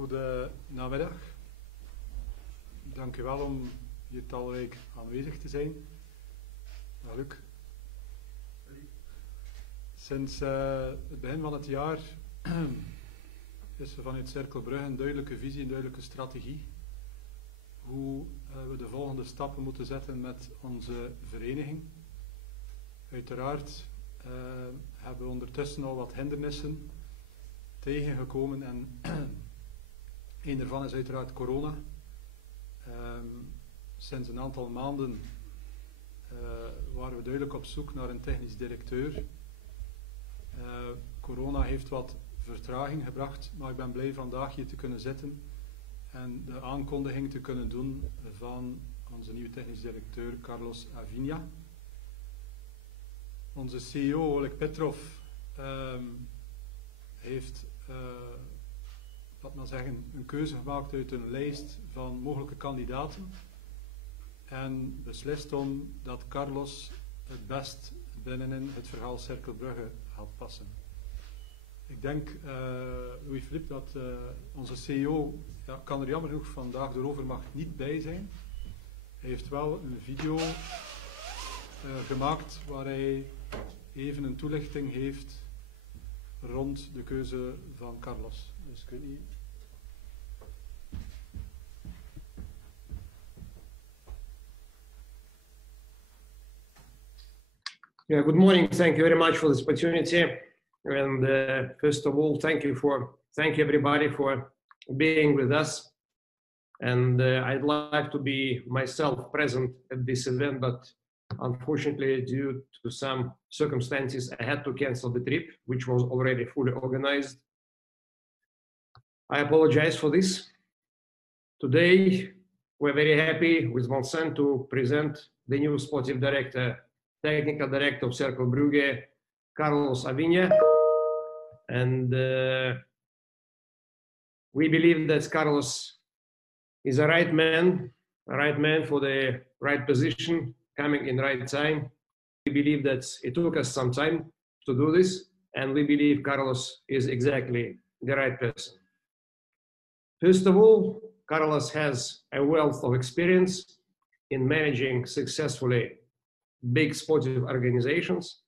Goedenamiddag. Dank u wel om hier talrijk aanwezig te zijn. Dag Luc. Sinds het begin van het jaar is er vanuit Cercle Brugge een duidelijke visie, een duidelijke strategie. Hoe we de volgende stappen moeten zetten met onze vereniging. Uiteraard hebben we ondertussen al wat hindernissen tegengekomen en een daarvan is uiteraard corona. Sinds een aantal maanden waren we duidelijk op zoek naar een technisch directeur. Corona heeft wat vertraging gebracht, maar ik ben blij vandaag hier te kunnen zitten en de aankondiging te kunnen doen van onze nieuwe technisch directeur Carlos Avina. Onze CEO Oleg Petrov heeft laat maar zeggen, een keuze gemaakt uit een lijst van mogelijke kandidaten en beslist om dat Carlos het best binnenin het verhaal Cercle Brugge gaat passen. Ik denk, Louis-Philippe, dat onze CEO kan er jammer genoeg vandaag door overmacht niet bij zijn. Hij heeft wel een video gemaakt waar hij even een toelichting heeft rond de keuze van Carlos. Dus ik weet niet. Yeah, good morning. Thank you very much for this opportunity. And first of all, thank you everybody for being with us. And I'd like to be myself present at this event, but unfortunately, due to some circumstances, I had to cancel the trip, which was already fully organized. I apologize for this. Today, we're very happy with Vincent to present the new sportive director, technical director of Cercle Brugge, Carlos Avina. And we believe that Carlos is a right man for the right position, coming in right time. We believe that it took us some time to do this, and we believe Carlos is exactly the right person. First of all, Carlos has a wealth of experience in managing successfully big sportive organizations,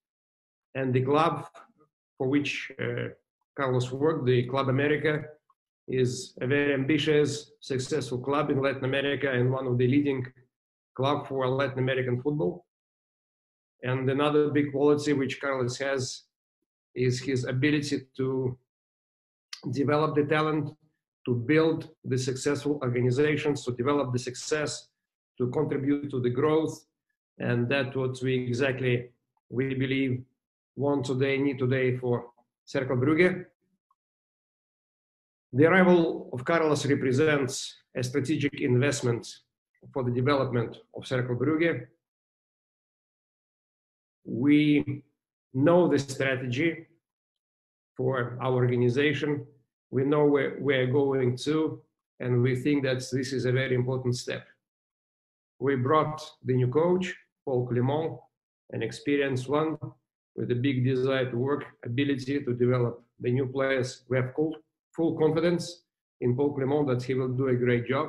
and the club for which Carlos worked, the Club America, is a very ambitious, successful club in Latin America and one of the leading clubs for Latin American football. And another big quality which Carlos has is his ability to develop the talent, to build the successful organizations, to develop the success, to contribute to the growth. And that's what we believe need today for Cercle Brugge. The arrival of Carlos represents a strategic investment for the development of Cercle Brugge. We know the strategy for our organization. We know where we're going to, and we think that this is a very important step. We brought the new coach, Paul Clement, an experienced one with a big desire to work, ability to develop the new players. We have full confidence in Paul Clement that he will do a great job.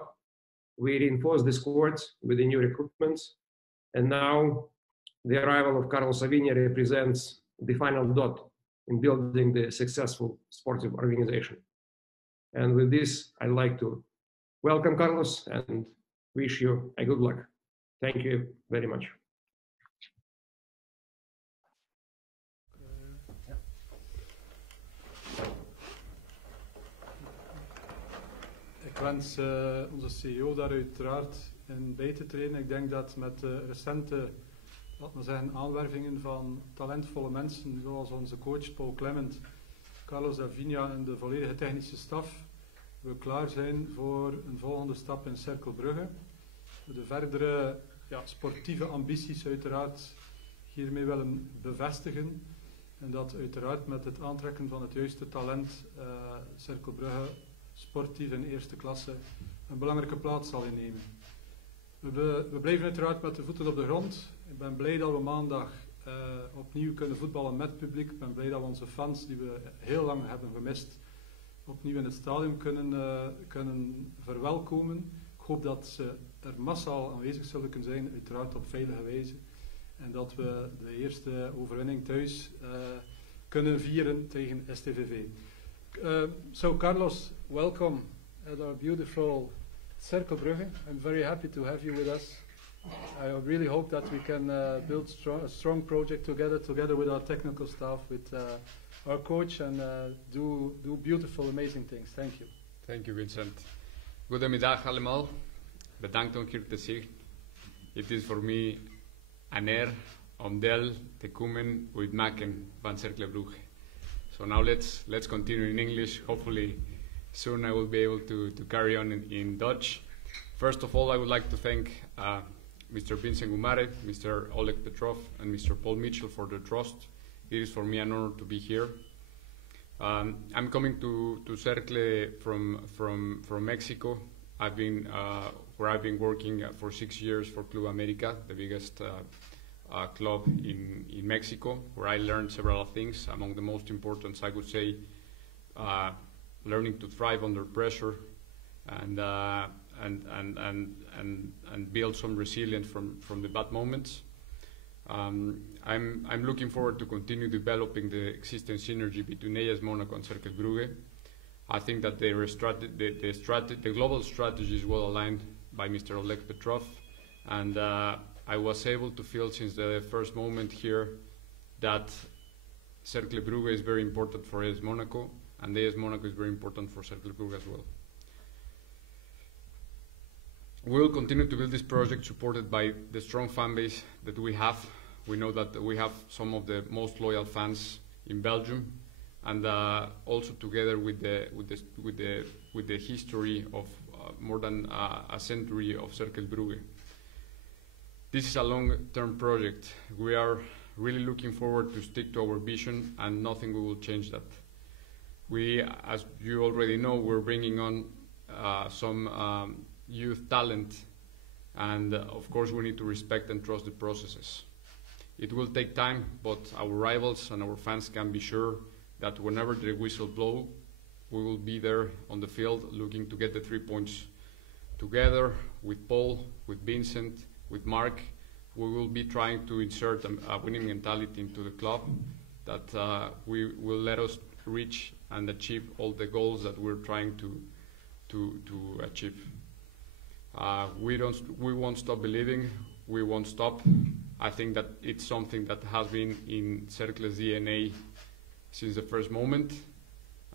We reinforced the squad with the new recruitments, and now the arrival of Carlos Avina represents the final dot in building the successful sportive organization. And with this, I'd like to welcome Carlos and wish you a good luck. Thank you very much. Ik wens onze CEO daar uiteraard in bij te treden. Ik denk dat met de recente, laat maar zeggen, aanwervingen van talentvolle mensen zoals onze coach Paul Clement, Carlos Avina en de volledige technische staf, we klaar zijn voor een volgende stap in Cercle Brugge. De verdere sportieve ambities uiteraard hiermee willen bevestigen en dat uiteraard met het aantrekken van het juiste talent Cercle Brugge sportief in eerste klasse een belangrijke plaats zal innemen. We blijven uiteraard met de voeten op de grond. Ik ben blij dat we maandag opnieuw kunnen voetballen met publiek. Ik ben blij dat we onze fans, die we heel lang hebben gemist, opnieuw in het stadion kunnen verwelkomen. Ik hoop dat ze er massaal aanwezig zullen kunnen zijn, uiteraard op veilige wijze. En dat we de eerste overwinning thuis kunnen vieren tegen STVV. So Carlos, welcome at our beautiful Cercle Brugge. I'm very happy to have you with us. I really hope that we can build a strong project together with our technical staff, with our coach, and do beautiful, amazing things. Thank you. Thank you, Vincent. Goedemiddag allemaal. Bedankt om hier te zijn. Het is voor mij een eer om deel te komen uitmaken van Cercle Brugge. So now let's continue in English. Hopefully soon I will be able to carry on in Dutch. First of all, I would like to thank Mr. Vincent Goemaere, Mr. Oleg Petrov, and Mr. Paul Mitchell for their trust. It is for me an honor to be here. I'm coming to Cercle from Mexico. I've been working for 6 years for Club America, the biggest club in Mexico, where I learned several things. Among the most important, I would say, learning to thrive under pressure, and build some resilience from the bad moments. I'm looking forward to continue developing the existing synergy between AS Monaco and Cercle Brugge. I think that the global strategy is well aligned by Mr. Oleg Petrov, and I was able to feel since the first moment here that Cercle Brugge is very important for AS Monaco, and AS Monaco is very important for Cercle Brugge as well. We will continue to build this project supported by the strong fan base that we have. We know that we have some of the most loyal fans in Belgium, and also together with the history of more than a century of Cercle Brugge. This is a long-term project. We are really looking forward to stick to our vision, and nothing will change that. We, as you already know, we're bringing on some youth talent, and of course we need to respect and trust the processes. It will take time, but our rivals and our fans can be sure that whenever the whistle blows, we will be there on the field looking to get the 3 points. Together with Paul, with Vincent, with Mark, we will be trying to insert a winning mentality into the club that will let us reach and achieve all the goals that we're trying to achieve. We won't stop believing. We won't stop. I think that it's something that has been in Cercle's DNA since the first moment,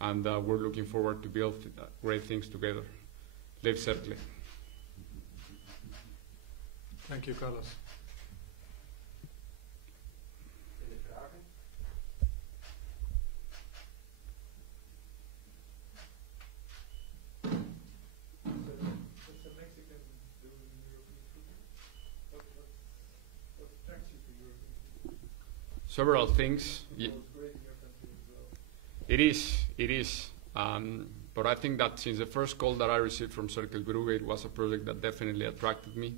and we're looking forward to build great things together. Live Cercle. Thank you, Carlos. Several things. It is. But I think that since the first call that I received from Cercle Brugge, it was a project that definitely attracted me.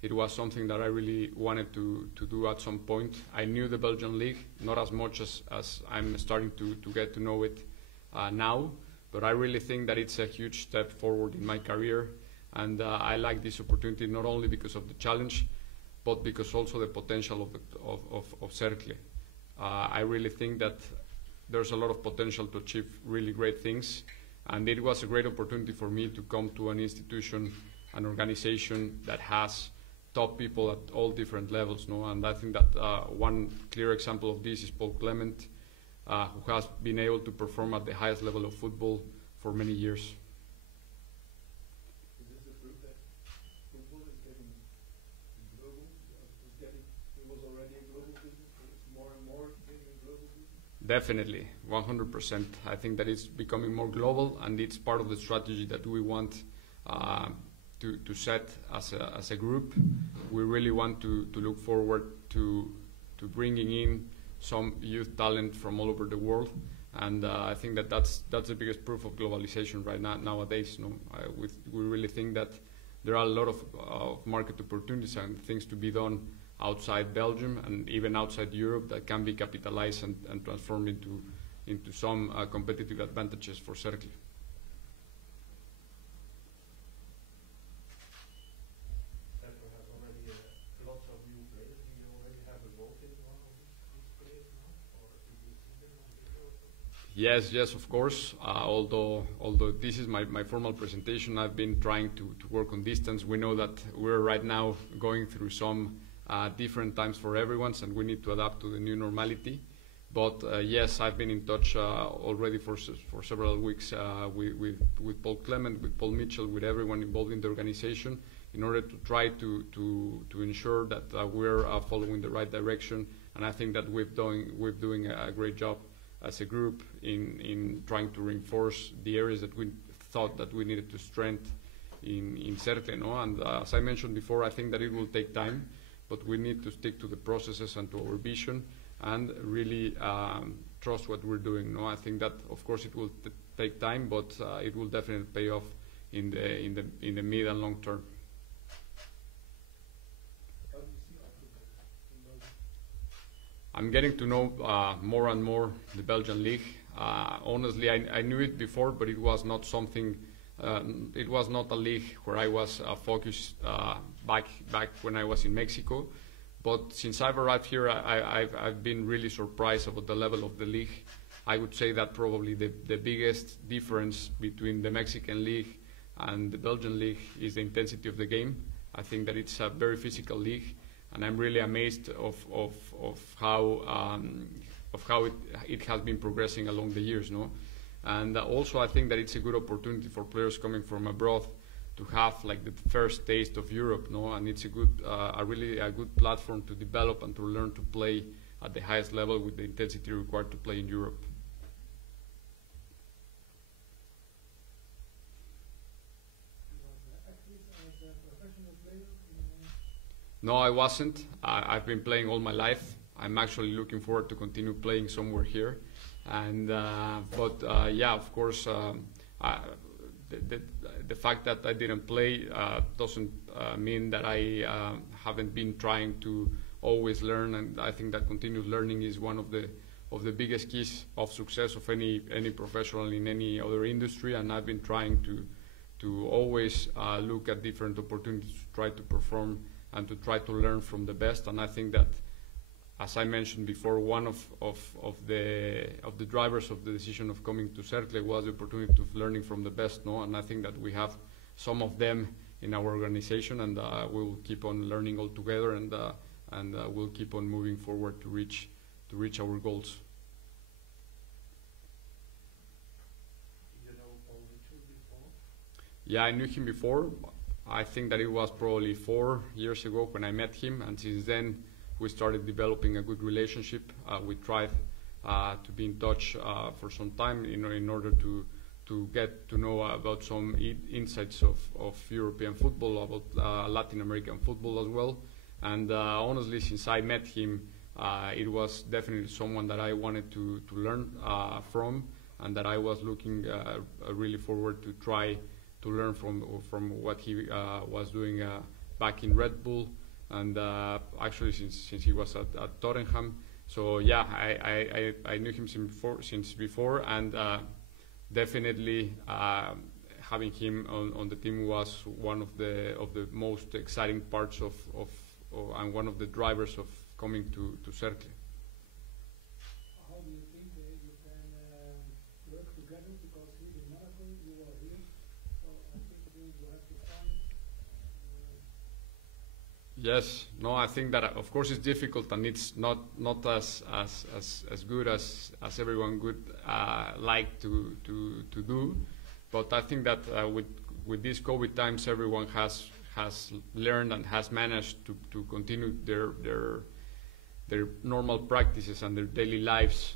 It was something that I really wanted to do at some point. I knew the Belgian league, not as much as I'm starting to get to know it now, but I really think that it's a huge step forward in my career, and I like this opportunity not only because of the challenge, but because also the potential of Cercle. I really think that there's a lot of potential to achieve really great things, and it was a great opportunity for me to come to an institution, an organization that has top people at all different levels, no? And I think that one clear example of this is Paul Clement, who has been able to perform at the highest level of football for many years. Is this the proof that football is getting global? It was already a global business, but it's more and more getting a global business? Definitely, 100%. I think that it's becoming more global, and it's part of the strategy that we want to set as a group. We really want to look forward to bringing in some youth talent from all over the world, and I think that that's the biggest proof of globalization right now nowadays. No, we really think that there are a lot of market opportunities and things to be done outside Belgium and even outside Europe that can be capitalized and transformed into some competitive advantages for Cercle. Yes, yes, of course. Although this is my formal presentation, I've been trying to work on distance. We know that we're right now going through some different times for everyone, and we need to adapt to the new normality. But yes, I've been in touch already for several weeks with Paul Clement, with Paul Mitchell, with everyone involved in the organization, in order to try to ensure that we're following the right direction. And I think that we're doing a great job as a group in trying to reinforce the areas that we thought that we needed to strengthen in Cercle. No? And as I mentioned before, I think that it will take time, but we need to stick to the processes and to our vision and really trust what we're doing. No, I think that of course it will take time, but it will definitely pay off in the mid and long term. I'm getting to know more and more the Belgian league. Honestly, I knew it before, but it was not something. It was not a league where I was focused back when I was in Mexico. But since I've arrived here, I've been really surprised about the level of the league. I would say that probably the biggest difference between the Mexican league and the Belgian league is the intensity of the game. I think that it's a very physical league, and I'm really amazed of how it has been progressing along the years, no? And also I think that it's a good opportunity for players coming from abroad to have like the first taste of Europe, no? And it's a really good platform to develop and to learn to play at the highest level with the intensity required to play in Europe. No, I wasn't. I've been playing all my life. I'm actually looking forward to continue playing somewhere here. And yeah, of course, the fact that I didn't play doesn't mean that I haven't been trying to always learn. And I think that continuous learning is one of the biggest keys of success of any professional in any other industry. And I've been trying to always look at different opportunities to try to perform and to try to learn from the best. And I think that, as I mentioned before, one of the drivers of the decision of coming to Cercle was the opportunity of learning from the best, no? And I think that we have some of them in our organization, and we will keep on learning all together, and we'll keep on moving forward to reach our goals. Did you know Paul Mitchell before? Yeah, I knew him before. I think that it was probably 4 years ago when I met him, and since then we started developing a good relationship. We tried to be in touch for some time in order to get to know about some insights of European football, about Latin American football as well. And honestly, since I met him, it was definitely someone that I wanted to learn from, and that I was looking really forward to try to learn from what he was doing back in Red Bull, and actually since he was at Tottenham. So yeah, I knew him since before, and definitely having him on the team was one of the most exciting parts of and one of the drivers of coming to Cercle. How do you think you can work together? Because he's in Monaco, you are here, so I think you have to find. Yes, no, I think that of course it's difficult, and it's not as good as everyone would like to do, but I think that with these COVID times, everyone has learned and has managed to continue their normal practices and their daily lives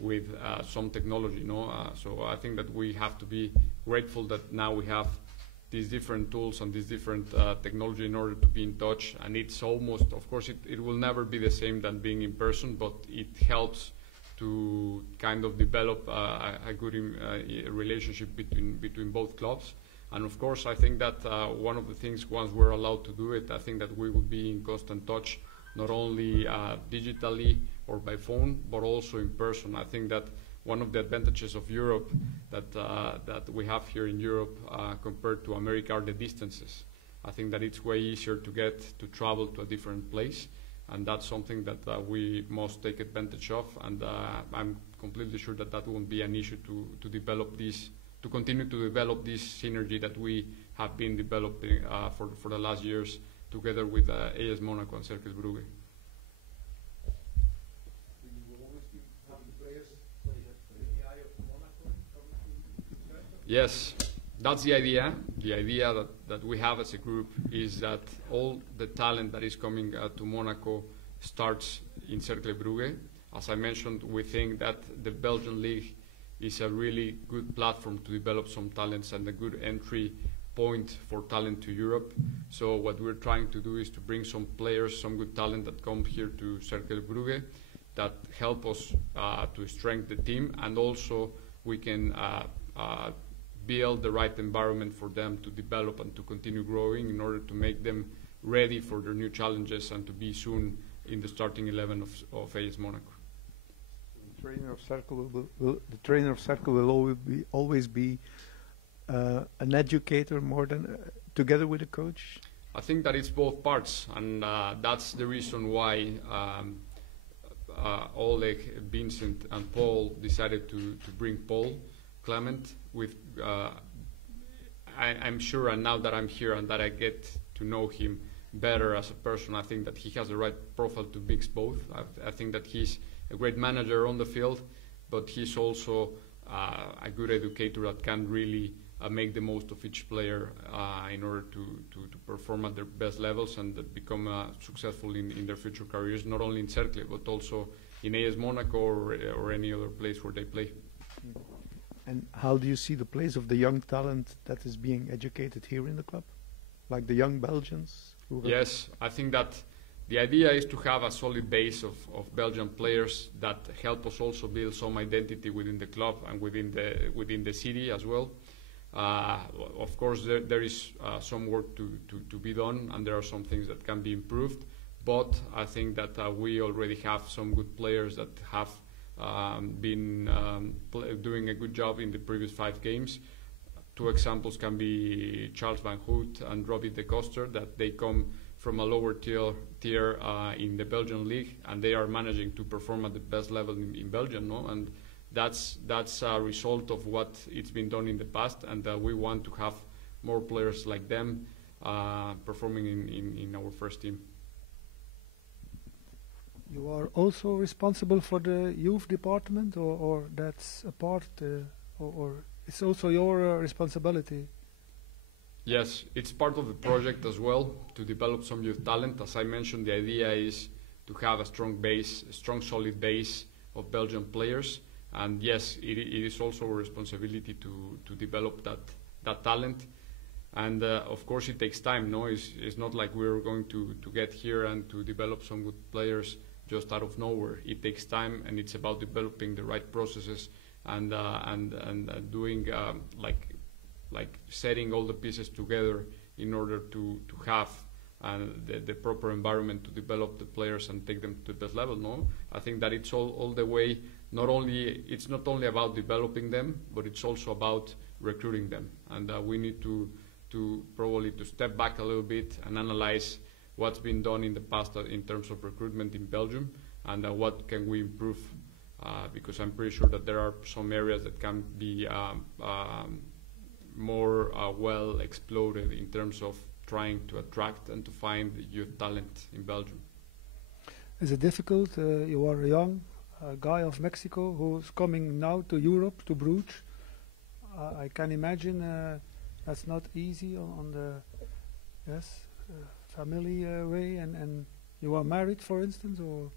with some technology, no? So I think that we have to be grateful that now we have these different tools and this different technology in order to be in touch. And it's almost, of course, it will never be the same than being in person, but it helps to kind of develop a good relationship between both clubs. And of course, I think that one of the things, once we're allowed to do it, I think that we will be in constant touch, not only digitally or by phone, but also in person. I think that one of the advantages of Europe that we have here in Europe compared to America are the distances. I think that it's way easier to travel to a different place, and that's something that we must take advantage of. And I'm completely sure that that won't be an issue to develop this, to continue to develop this synergy that we have been developing for the last years together with AS Monaco and Cercle Brugge. Yes, that's the idea. The idea that we have as a group is that all the talent that is coming to Monaco starts in Cercle Brugge. As I mentioned, we think that the Belgian League is a really good platform to develop some talents and a good entry point for talent to Europe. So what we're trying to do is to bring some players, some good talent that come here to Cercle Brugge that help us to strengthen the team, and also we can build the right environment for them to develop and to continue growing in order to make them ready for their new challenges and to be soon in the starting 11 of AS Monaco. The trainer of Cercle will always be an educator more than together with a coach? I think that it's both parts, and that's the reason why Oleg, Vincent, and Paul decided to bring Paul Clement with. I'm sure, and now that I'm here and that I get to know him better as a person, I think that he has the right profile to mix both. I think that he's a great manager on the field, but he's also a good educator that can really make the most of each player in order to perform at their best levels and become successful in their future careers, not only in Cercle, but also in AS Monaco or any other place where they play. And how do you see the place of the young talent that is being educated here in the club? Like the young Belgians? Yes, I think that the idea is to have a solid base of Belgian players that help us also build some identity within the club and within the city as well. Of course, there is some work to be done, and there are some things that can be improved. But I think that we already have some good players that have been doing a good job in the previous 5 games. 2 examples can be Charles Van Hout and Robbie de Koster, that they come from a lower tier in the Belgian league, and they are managing to perform at the best level in Belgium, no? And that's a result of what it's been done in the past, and we want to have more players like them performing in our first team. You are also responsible for the youth department, or that's a part, or it's also your responsibility? Yes, it's part of the project as well, to develop some youth talent. As I mentioned, the idea is to have a strong base, a strong solid base of Belgian players. And yes, it is also a responsibility to develop that talent. And of course it takes time, no? It's not like we're going to get here and to develop some good players just out of nowhere. It takes time, and it's about developing the right processes and doing like setting all the pieces together in order to have the proper environment to develop the players and take them to the best level. No, I think that it's all the way. It's not only about developing them, but it's also about recruiting them. And we need to probably to step back a little bit and analyze what's been done in the past in terms of recruitment in Belgium, and what can we improve, because I'm pretty sure that there are some areas that can be more well explored in terms of trying to attract and to find youth talent in Belgium. Is it difficult? You are a young guy of Mexico who's coming now to Europe, to Bruges. I can imagine that's not easy on the family way, and you are married, for instance, or?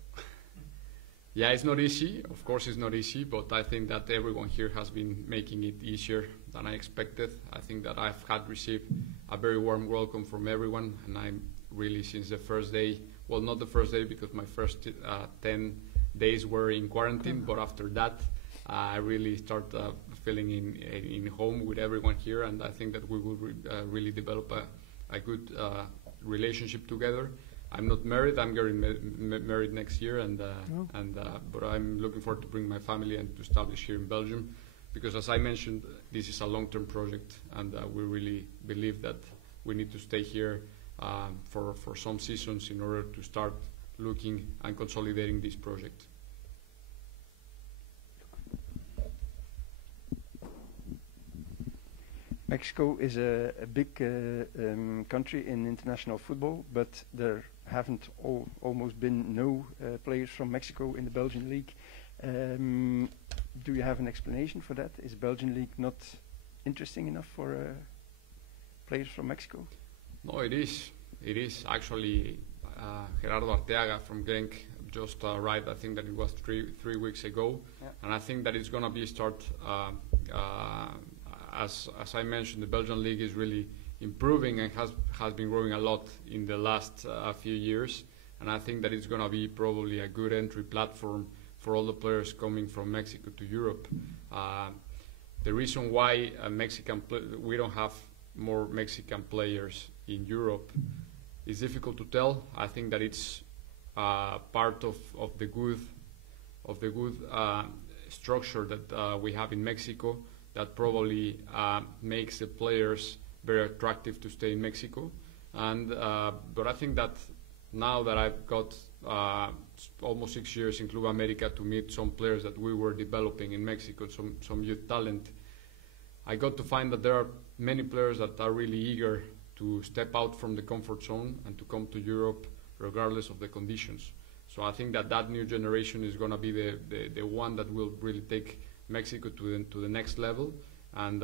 Yeah, it's not easy. Of course, it's not easy, but I think that everyone here has been making it easier than I expected. I think that I've received a very warm welcome from everyone, and I'm really, since the first day, well, not the first day, because my first 10 days were in quarantine, but after that, I really start feeling in home with everyone here, and I think that we will really develop a good relationship together. I'm not married. I'm getting married next year, but I'm looking forward to bring my family and to establish here in Belgium, because as I mentioned, this is a long-term project, and we really believe that we need to stay here for some seasons in order to start looking and consolidating this project. Mexico is a big country in international football, but there haven't almost been no players from Mexico in the Belgian league. Do you have an explanation for that? Is Belgian league not interesting enough for players from Mexico? No, it is. It is actually. Gerardo Arteaga from Genk just arrived. I think that it was three weeks ago, yeah. And I think that it's going to be start. As I mentioned, the Belgian league is really improving and has been growing a lot in the last few years, and I think that it's going to be probably a good entry platform for all the players coming from Mexico to Europe. The reason why we don't have more Mexican players in Europe is difficult to tell. I think that it's part of the good structure that we have in Mexico that probably makes the players very attractive to stay in Mexico. And but I think that now that I've got almost 6 years in Club America to meet some players that we were developing in Mexico, some youth talent, I got to find that there are many players that are really eager to step out from the comfort zone and to come to Europe regardless of the conditions. So I think that new generation is going to be the one that will really take Mexico to the next level, and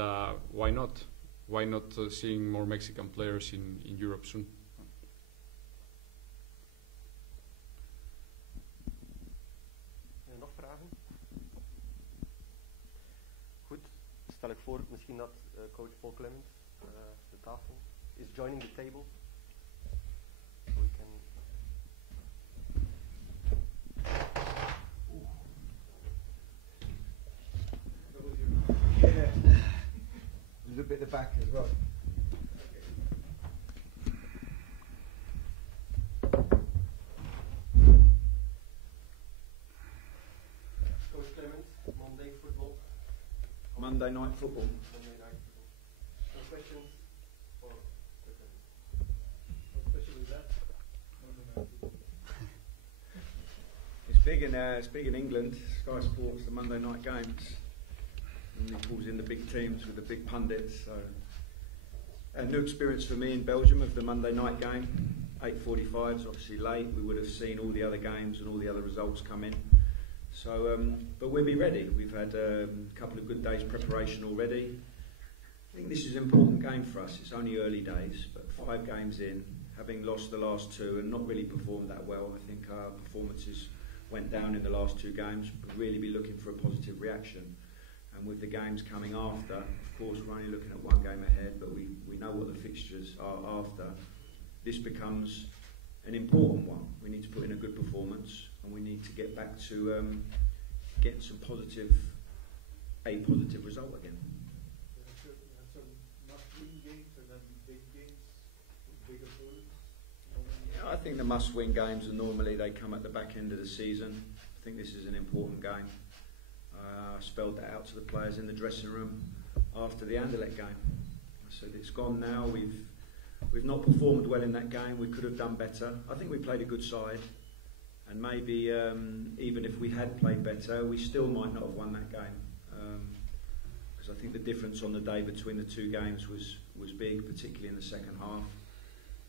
why not seeing more Mexican players in Europe soon. Nog vragen? Goed, stel ik voor misschien dat coach Paul Clement de tafel is joining the table. So we can a little bit at the back as well. Coach Clement, Monday football. Monday night football. Monday night football. No questions for Clement? What question is that? It's big in England. Sky Sports, the Monday night games. And he pulls in the big teams with the big pundits. So a new experience for me in Belgium of the Monday night game. 8:45 is obviously late. We would have seen all the other games and all the other results come in. So, but we'll be ready. We've had a couple of good days preparation already. I think this is an important game for us. It's only early days, but 5 games in, having lost the last 2 and not really performed that well. I think our performances went down in the last 2 games. We'll really be looking for a positive reaction. And with the games coming after, of course we're only looking at 1 game ahead, but we know what the fixtures are after. This becomes an important one. We need to put in a good performance, and we need to get back to getting a positive result again. Yeah, I think the must-win games are normally they come at the back end of the season. I think this is an important game. I spelled that out to the players in the dressing room after the Anderlecht game. I said it's gone now. We've not performed well in that game. We could have done better. I think we played a good side, and maybe even if we had played better, we still might not have won that game. Because I think the difference on the day between the 2 games was big, particularly in the second half.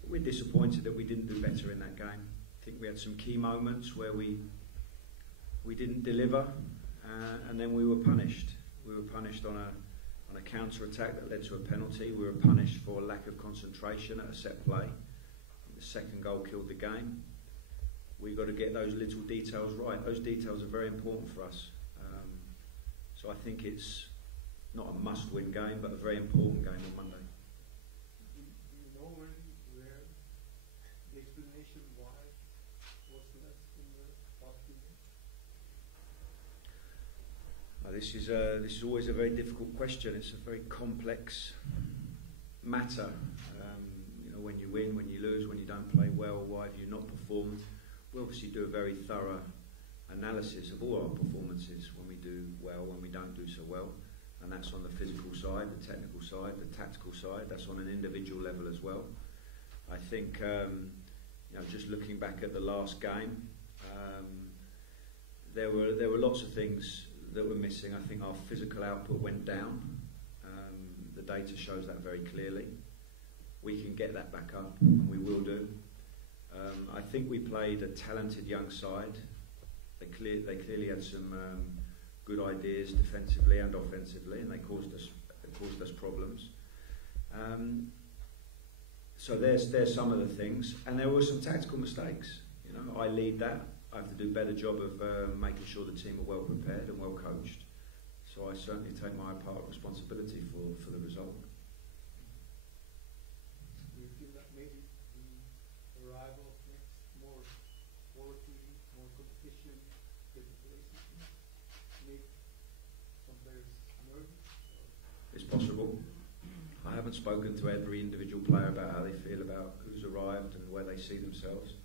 But we're disappointed that we didn't do better in that game. I think we had some key moments where we didn't deliver. And then we were punished. We were punished on a counter-attack that led to a penalty. We were punished for lack of concentration at a set play. The second goal killed the game. We've got to get those little details right. Those details are very important for us. So I think it's not a must-win game, but a very important game on Monday. Do you know where the explanation why was less in the past 2 games? This is always a very difficult question. It's a very complex matter. When you win, when you lose, when you don't play well, why have you not performed? We obviously do a very thorough analysis of all our performances, when we do well, when we don't do so well, and that's on the physical side, the technical side, the tactical side. That's on an individual level as well. I think just looking back at the last game, there were lots of things that were missing. I think our physical output went down. The data shows that very clearly. We can get that back up, and we will do. I think we played a talented young side. They clearly had some good ideas defensively and offensively, and they caused us problems. So there's some of the things, and there were some tactical mistakes. You know, I lead that. I have to do a better job of making sure the team are well prepared and well coached. So I certainly take my part of responsibility for the result. Do you feel that maybe the arrival of next more quality, more competition, with the places make some players nervous? It's possible. I haven't spoken to every individual player about how they feel about who's arrived and where they see themselves.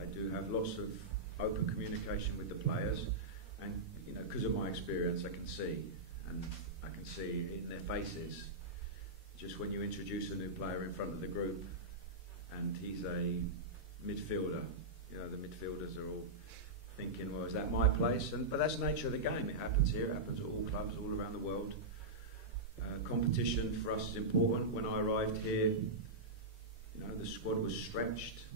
I do have lots of open communication with the players, and you know, because of my experience, I can see in their faces just when you introduce a new player in front of the group and he's a midfielder. You know, the midfielders are all thinking, well, is that my place? But that's the nature of the game. It happens here, it happens at all clubs all around the world. Competition for us is important. When I arrived here, you know, the squad was stretched.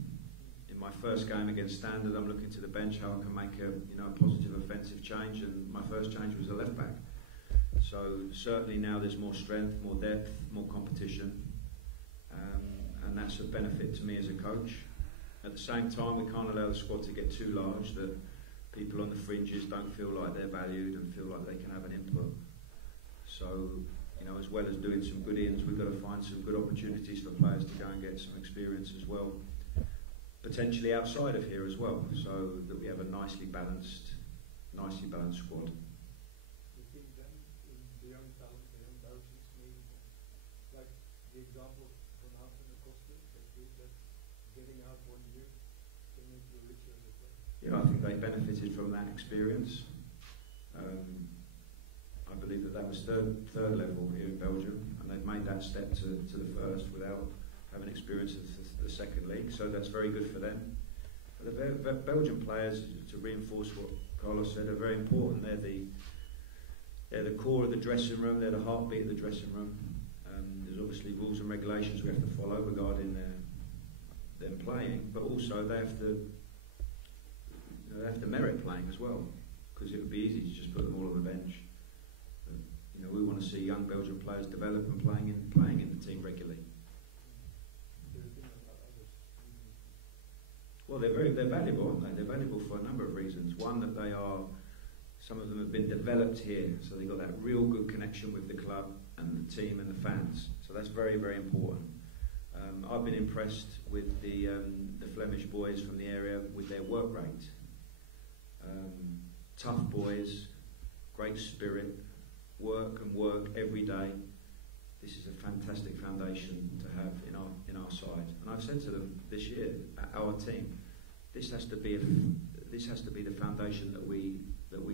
In my first game against Standard, I'm looking to the bench how I can make a positive offensive change, and my first change was a left back. So certainly now there's more strength, more depth, more competition, and that's a benefit to me as a coach. At the same time, we can't allow the squad to get too large that people on the fringes don't feel like they're valued and feel like they can have an input. So, you know, as well as doing some good ins, we've got to find some good opportunities for players to go and get some experience as well, potentially outside of here as well, so that we have a nicely balanced squad. Do you think then in the young talent, the young Belgians, maybe like the example from Ronaldo and Costa, that getting out 1 year can make you richer as a player? Yeah, I think they benefited from that experience. I believe that was third level here in Belgium, and they've made that step to the first without having experience of the second league, so that's very good for them. But the Belgian players, to reinforce what Carlos said, are very important. They're the core of the dressing room, they're the heartbeat of the dressing room. There's obviously rules and regulations we have to follow regarding them playing, but also they have to merit playing as well, because it would be easy to just put them all on the bench. But, you know, we want to see young Belgian players develop and playing in the team regularly. Well, they're valuable, aren't they? They're valuable for a number of reasons. One, that some of them have been developed here, so they've got that real good connection with the club and the team and the fans. So that's very, very important. I've been impressed with the Flemish boys from the area with their work rate. Tough boys, great spirit, work every day. This is a fantastic foundation to have in our side. And I've said to them this year, our team, this has to be the foundation that we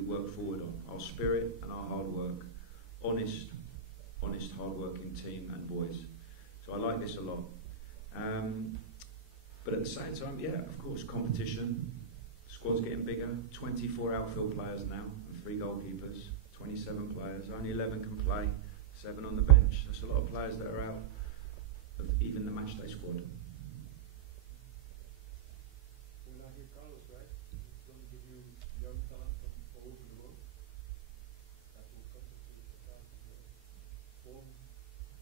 work forward on. Our spirit and our hard work, honest, hard-working team and boys. So I like this a lot. But at the same time, yeah, of course, competition. Squad's getting bigger. 24 outfield players now and 3 goalkeepers. 27 players. Only 11 can play. 7 on the bench. That's a lot of players that are out of even the matchday squad. We're not here, Carlos, right? It's going to give you young talent from all over the world. That will contribute to the form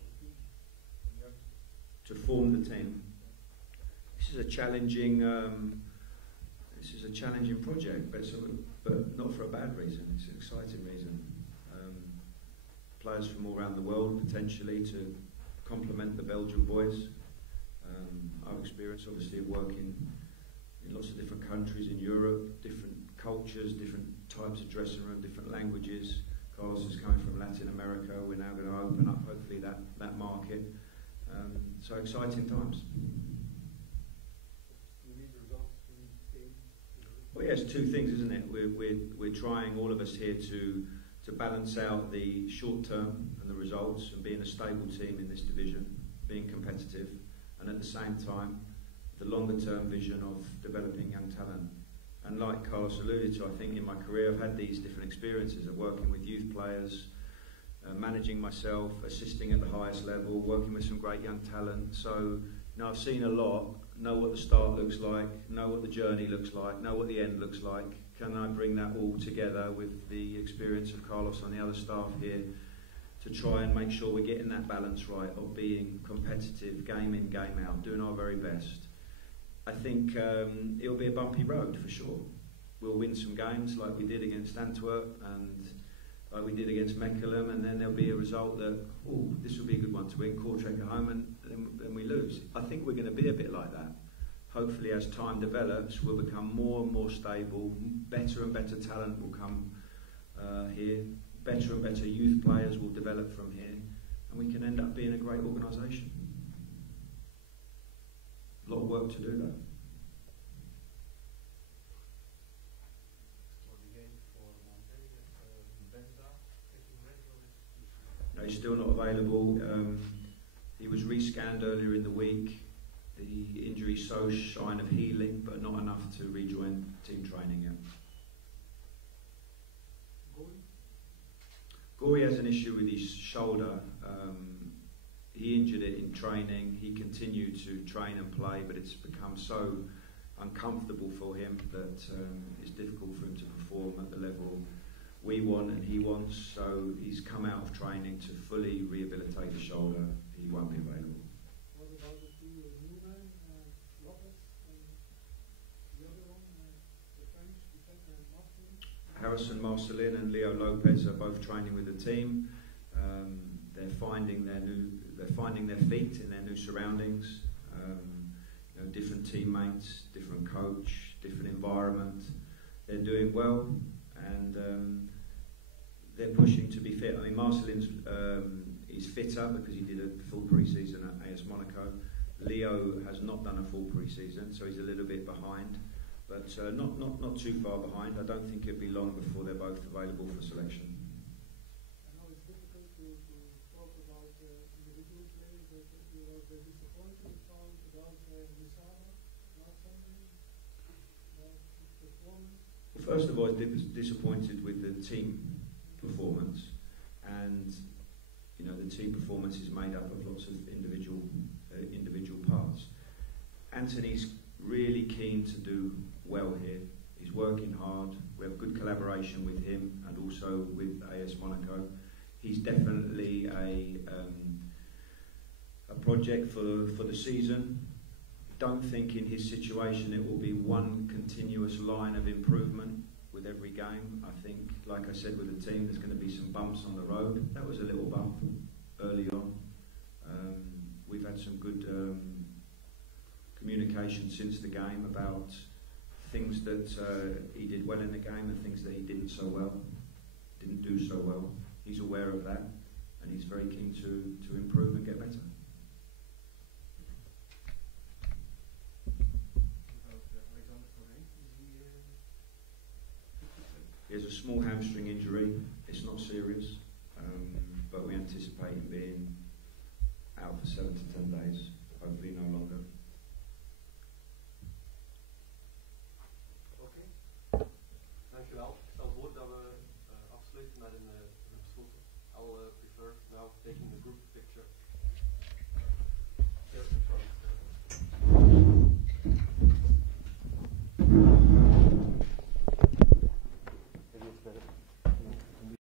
the team from youngsters. To form the team. This is a challenging. Project, but not for a bad reason. It's an exciting reason. Players from all around the world potentially to complement the Belgian boys. I've experienced obviously of working in lots of different countries in Europe, different cultures, different types of dressing room, different languages. Carlos is coming from Latin America. We're now going to open up hopefully that market. So exciting times. Well, yes, 2 things, isn't it? We're trying, all of us here, to balance out the short term and the results and being a stable team in this division, being competitive, and at the same time, the longer term vision of developing young talent. And like Carlos alluded to, I think in my career I've had these different experiences of working with youth players, managing myself, assisting at the highest level, working with some great young talent. So, I've seen a lot, know what the start looks like, know what the journey looks like, know what the end looks like. Can I bring that all together with the experience of Carlos and the other staff here to try and make sure we're getting that balance right of being competitive, game in, game out, doing our very best. I think it'll be a bumpy road for sure. We'll win some games like we did against Antwerp and like we did against Mechelen, and then there'll be a result that, oh, this will be a good one to win, Kortrijk at home, and then we lose. I think we're going to be a bit like that. Hopefully as time develops, we'll become more and more stable, better and better talent will come here, better and better youth players will develop from here, and we can end up being a great organisation. A lot of work to do though. No, he's still not available. He was rescanned earlier in the week. The injury shows sign of healing, but not enough to rejoin team training yet. Gory has an issue with his shoulder. He injured it in training. He continued to train and play, but it's become so uncomfortable for him that it's difficult for him to perform at the level we want and he wants. So he's come out of training to fully rehabilitate the shoulder. He won't be available. What about the two new men, Lopez and the other one, the French defender and Marcelin? Harrison Marcelin and Leo Lopez are both training with the team. They're finding their feet in their new surroundings. Different teammates, different coach, different environment. They're doing well, and they're pushing to be fit. I mean, Marcelin's is fitter because he did a full pre-season at AS Monaco. Leo has not done a full pre-season, so he's a little bit behind, but not too far behind. I don't think it'll be long before they're both available for selection. I know it's difficult to talk about individual players, but you were disappointed about Musaba last Sunday, about his performance. Well, first of all, I was disappointed with the team performance, and the team performance is made up of lots of individual parts. Anthony's really keen to do well here. He's working hard. We have good collaboration with him and also with AS Monaco. He's definitely a project for the season. Don't think in his situation it will be one continuous line of improvement with every game. I think, like I said with the team, there's going to be some bumps on the road. That was a little bump early on. We've had some good communication since the game about things that he did well in the game and things that he didn't do so well. He's aware of that, and he's very keen to improve and get better. He has a small hamstring injury. It's not serious.